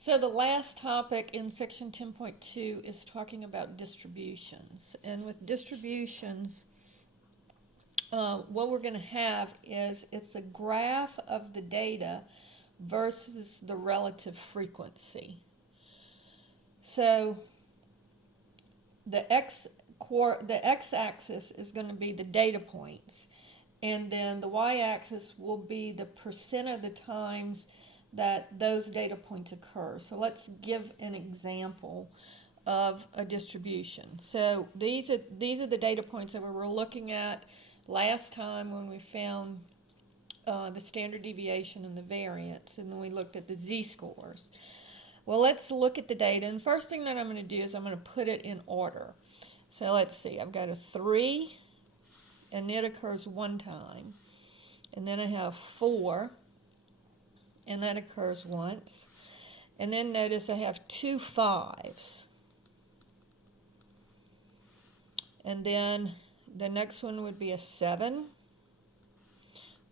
So the last topic in section 10.2 is talking about distributions. And with distributions, what we're going to have is it's a graph of the data versus the relative frequency. So the x-axis is going to be the data points, and then the y-axis will be the percent of the times that those data points occur. So let's give an example of a distribution. So these are the data points that we were looking at last time when we found the standard deviation and the variance, and then we looked at the z-scores. Well, let's look at the data, and first thing that I'm going to do is I'm going to put it in order. So let's see, I've got a 3, and it occurs one time, and then I have 4, and that occurs once, and then notice I have 2 5s, and then the next one would be a 7,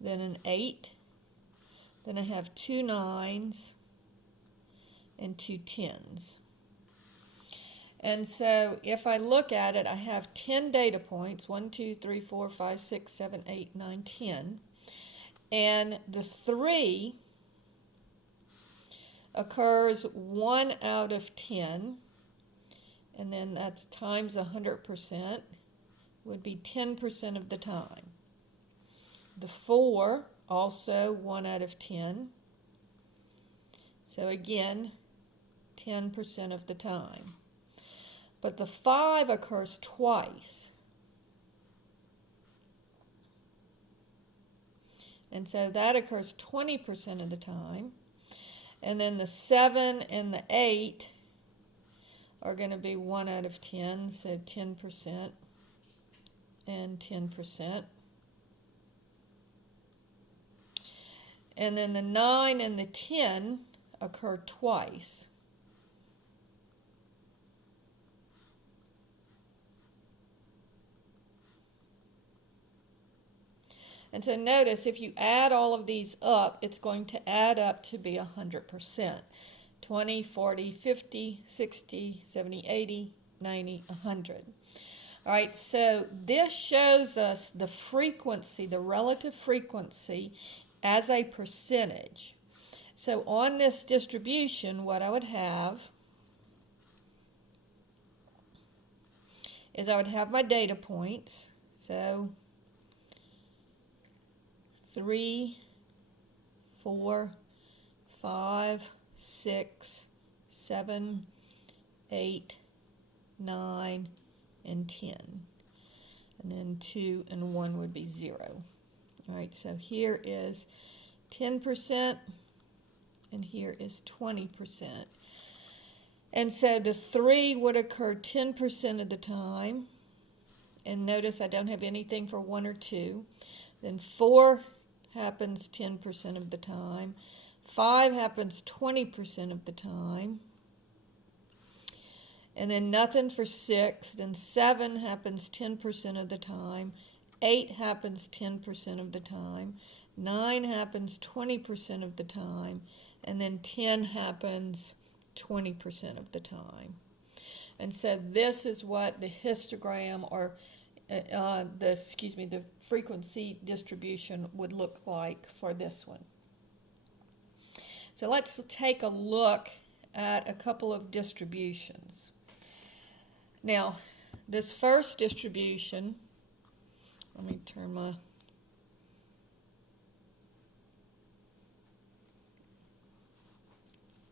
then an 8, then I have 2 9s, and 2 10s. And so if I look at it, I have 10 data points, 1, 2, 3, 4, 5, 6, 7, 8, 9, 10. And the 3 occurs 1 out of 10, and then that's times 100%, would be 10% of the time. The 4, also 1 out of 10. So again, 10% of the time. But the 5 occurs twice. And so that occurs 20% of the time. And then the 7 and the 8 are going to be 1 out of 10, so 10% and 10%. And then the 9 and the 10 occur twice. And so notice, if you add all of these up, it's going to add up to be 100%. 20, 40, 50, 60, 70, 80, 90, 100. All right, so this shows us the frequency, the relative frequency, as a percentage. So on this distribution, what I would have is I would have my data points. So 3, 4, 5, 6, 7, 8, 9, and 10. And then 2 and 1 would be 0. All right, so here is 10%, and here is 20%. And so the 3 would occur 10% of the time. And notice I don't have anything for 1 or 2. Then 4 happens 10% of the time. 5 happens 20% of the time. And then nothing for 6. Then 7 happens 10% of the time. 8 happens 10% of the time. 9 happens 20% of the time. And then 10 happens 20% of the time. And so this is what the histogram, or the frequency distribution would look like for this one. So let's take a look at a couple of distributions. Now, this first distribution, let me turn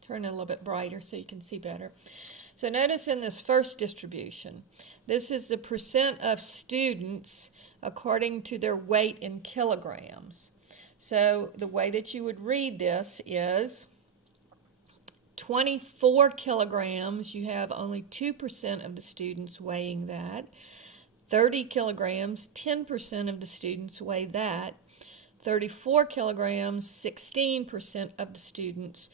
it a little bit brighter so you can see better. So notice in this first distribution, this is the percent of students according to their weight in kilograms. So the way that you would read this is 24 kilograms, you have only 2% of the students weighing that. 30 kilograms, 10% of the students weigh that. 34 kilograms, 16% of the students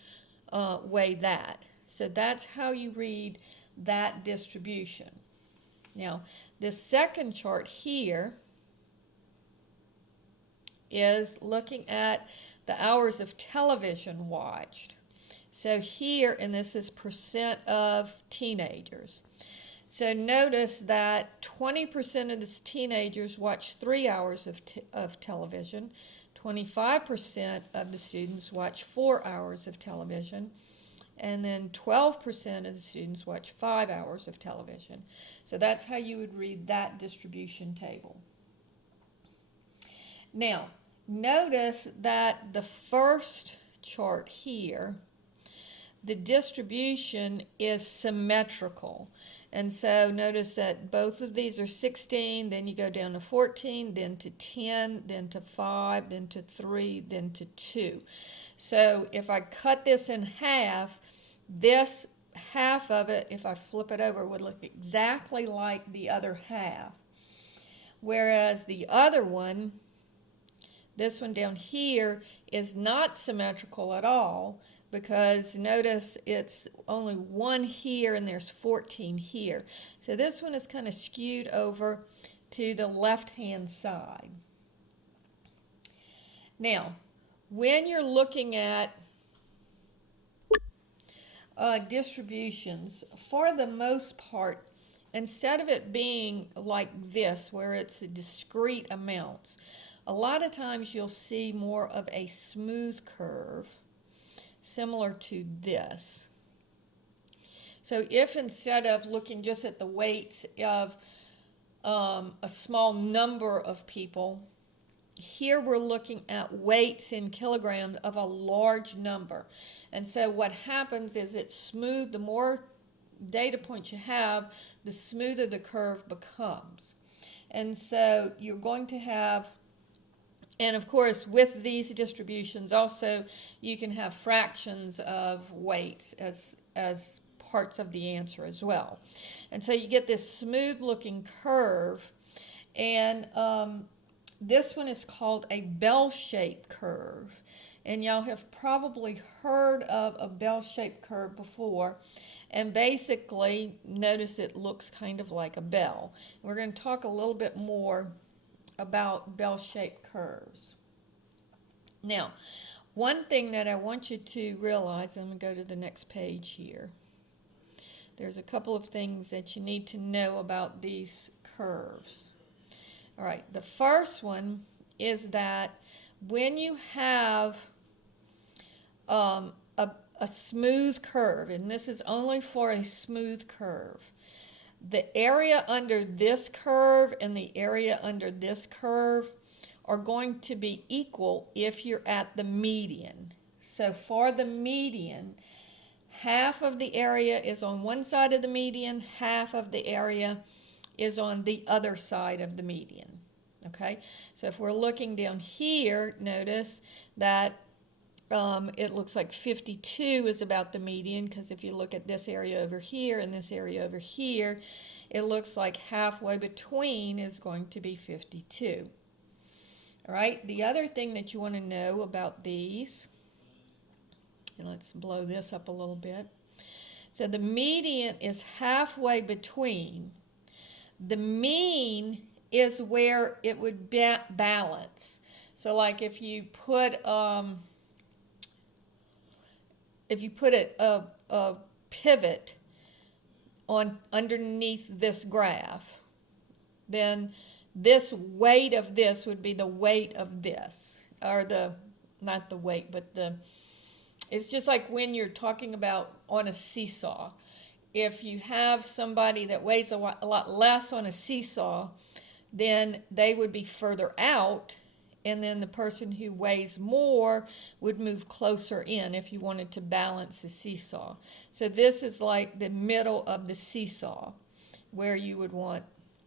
weigh that. So that's how you read that distribution. Now, this second chart here is looking at the hours of television watched. So here, and this is percent of teenagers. So notice that 20% of the teenagers watch 3 hours of television, 25% of the students watch 4 hours of television, and then 12% of the students watch 5 hours of television. So that's how you would read that distribution table. Now, notice that the first chart here, the distribution is symmetrical. And so notice that both of these are 16, then you go down to 14, then to 10, then to 5, then to 3, then to 2. So if I cut this in half, this half of it, if I flip it over, would look exactly like the other half. Whereas the other one, this one down here, is not symmetrical at all, because notice it's only 1 here and there's 14 here. So this one is kind of skewed over to the left-hand side. Now, when you're looking at distributions, for the most part, instead of it being like this, where it's discrete amounts, a lot of times you'll see more of a smooth curve, similar to this. So if instead of looking just at the weights of a small number of people, here we're looking at weights in kilograms of a large number. And so what happens is it's smooth. The more data points you have, the smoother the curve becomes. And so you're going to have, and of course with these distributions also you can have fractions of weights as parts of the answer as well. And so you get this smooth looking curve, and this one is called a bell-shaped curve. And y'all have probably heard of a bell-shaped curve before. And basically, notice it looks kind of like a bell. We're going to talk a little bit more about bell-shaped curves. Now, one thing that I want you to realize, I'm going to go to the next page here. There's a couple of things that you need to know about these curves. All right, the first one is that when you have a smooth curve, and this is only for a smooth curve, the area under this curve and the area under this curve are going to be equal if you're at the median. So for the median, half of the area is on one side of the median, half of the area is on the other side of the median. Okay, so if we're looking down here, notice that it looks like 52 is about the median, because if you look at this area over here and this area over here, it looks like halfway between is going to be 52. All right, the other thing that you want to know about these, and let's blow this up a little bit. So the median is halfway between. The mean is where it would balance. So like if you put a pivot on underneath this graph, then this weight of this would be the weight of this, or not the weight, but it's just like when you're talking about on a seesaw. If you have somebody that weighs a lot less on a seesaw, then they would be further out, and then the person who weighs more would move closer in if you wanted to balance the seesaw. So this is like the middle of the seesaw, where you would want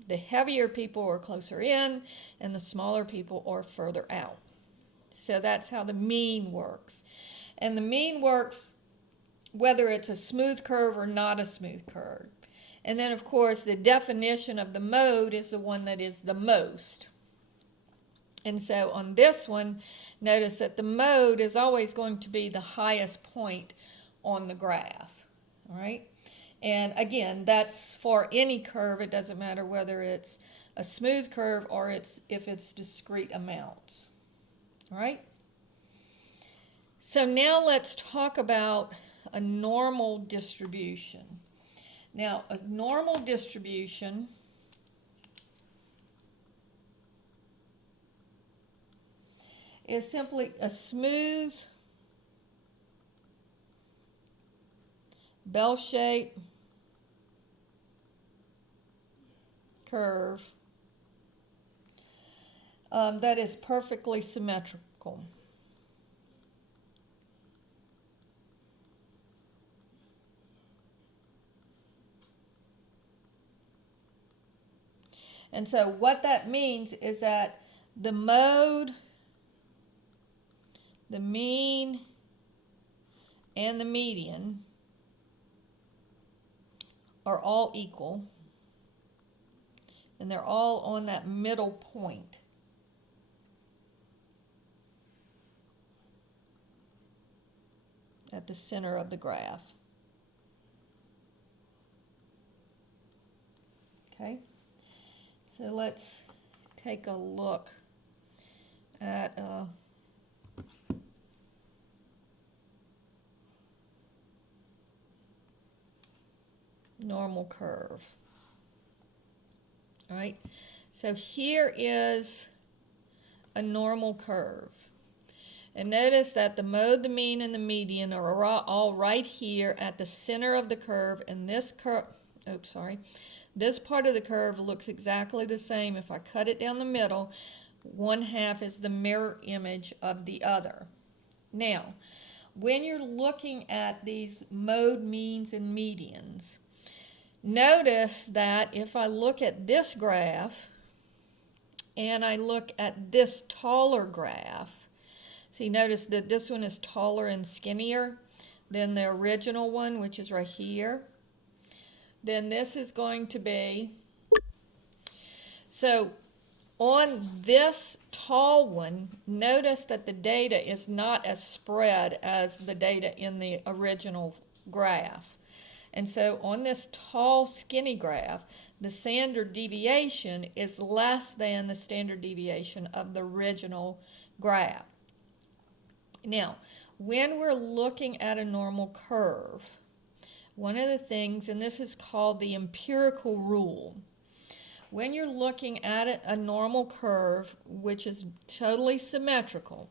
the heavier people are closer in and the smaller people are further out. So that's how the mean works. And the mean works whether it's a smooth curve or not a smooth curve. And then, of course, the definition of the mode is the one that is the most. And so on this one, notice that the mode is always going to be the highest point on the graph. All right? And again, that's for any curve. It doesn't matter whether it's a smooth curve or if it's discrete amounts. All right? So now let's talk about a normal distribution. Now, a normal distribution is simply a smooth bell-shaped curve that is perfectly symmetrical. And so what that means is that the mode, the mean, and the median are all equal, and they're all on that middle point. At the center of the graph. Okay, so let's take a look at normal curve. All right, so here is a normal curve. And notice that the mode, the mean, and the median are all right here at the center of the curve, and this this part of the curve looks exactly the same. If I cut it down the middle, one half is the mirror image of the other. Now, when you're looking at these mode, means, and medians, notice that if I look at this graph and I look at this taller graph, see, notice that this one is taller and skinnier than the original one, which is right here. Then this is going to be, so on this tall one, notice that the data is not as spread as the data in the original graph. And so on this tall, skinny graph, the standard deviation is less than the standard deviation of the original graph. Now, when we're looking at a normal curve, one of the things, and this is called the empirical rule, when you're looking at a normal curve, which is totally symmetrical,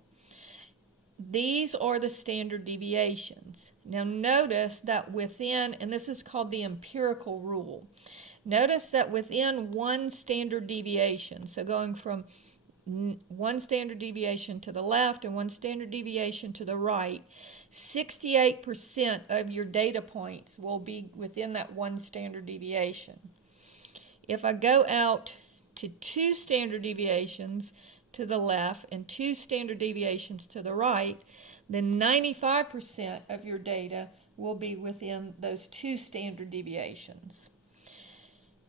these are the standard deviations. Now notice that within, and this is called the empirical rule, notice that within one standard deviation, so going from one standard deviation to the left and one standard deviation to the right, 68% of your data points will be within that one standard deviation. If I go out to two standard deviations to the left and two standard deviations to the right, then 95% of your data will be within those two standard deviations.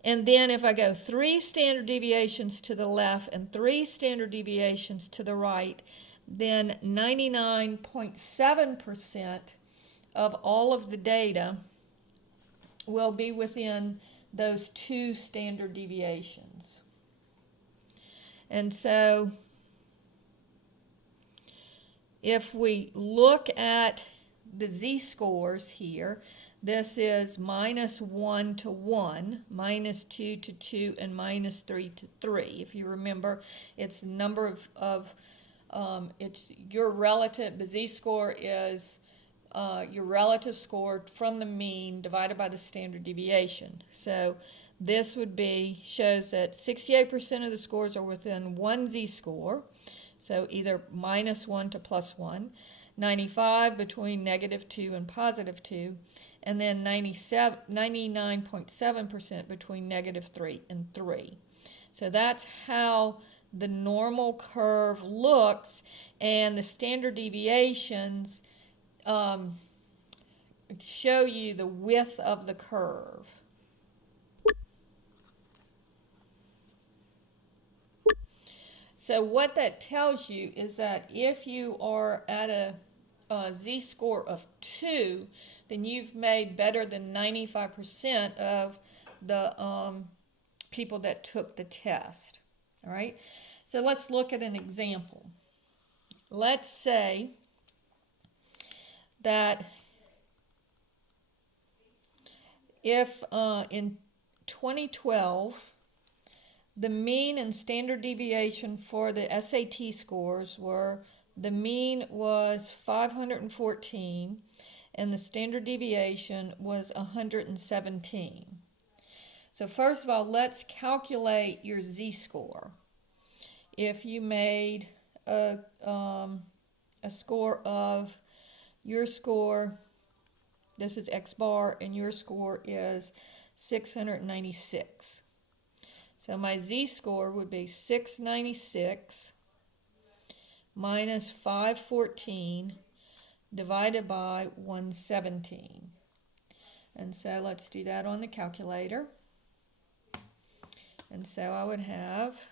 And then if I go three standard deviations to the left and three standard deviations to the right, then 99.7% of all of the data will be within those two standard deviations. And so if we look at the z-scores here, this is -1 to 1, -2 to 2, and -3 to 3. If you remember, it's the number it's your relative, the z-score is your relative score from the mean divided by the standard deviation. So this would be, shows that 68% of the scores are within one z-score, so either -1 to +1, 95 between -2 and +2, and then 99.7% between -3 and 3. So that's how the normal curve looks, and the standard deviations show you the width of the curve. So what that tells you is that if you are at a z-score of 2, then you've made better than 95% of the people that took the test. All right, so let's look at an example. Let's say that if in 2012 the mean and standard deviation for the SAT scores were, the mean was 514 and the standard deviation was 117. So first of all, let's calculate your z-score. If you made a score of, your score, this is X bar, and your score is 696. So my z-score would be 696 minus 514 divided by 117. And so let's do that on the calculator. And so I would have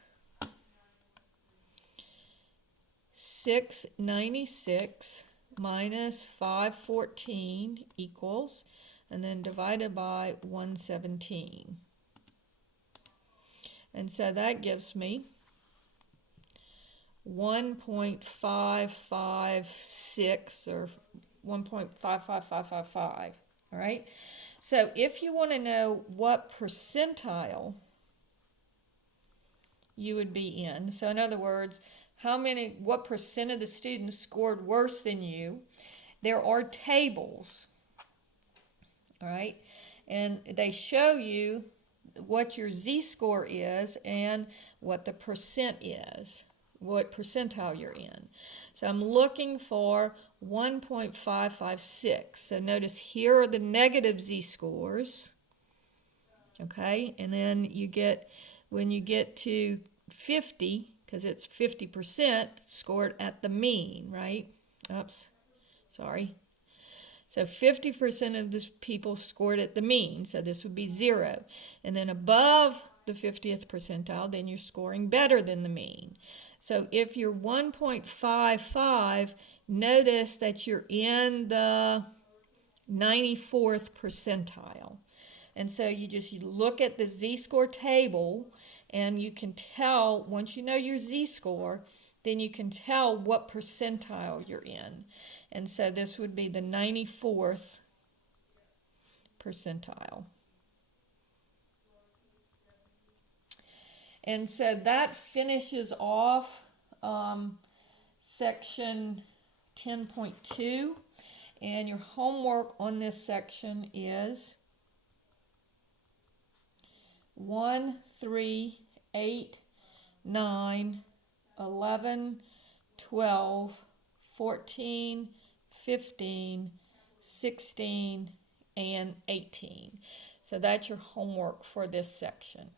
696 minus 514 equals, and then divided by 117. And so that gives me 1.556 or 1.55555. All right. So if you want to know what percentile you would be in, so in other words, what percent of the students scored worse than you, there are tables. All right. And they show you what your z-score is and what the percent is, what percentile you're in. So I'm looking for 1.556. So notice here are the negative z-scores. Okay, and then you get, when you get to 50, because it's 50% scored at the mean, right? Oops, sorry. So 50% of the people scored at the mean, so this would be 0. And then above the 50th percentile, then you're scoring better than the mean. So if you're 1.55, notice that you're in the 94th percentile. And so you look at the z-score table, and you can tell, once you know your z-score, then you can tell what percentile you're in. And so this would be the 94th percentile. And so that finishes off section 10.2. And your homework on this section is 1, 3, 8, 9, 11, 12, 14, 15, 16, and 18. So that's your homework for this section.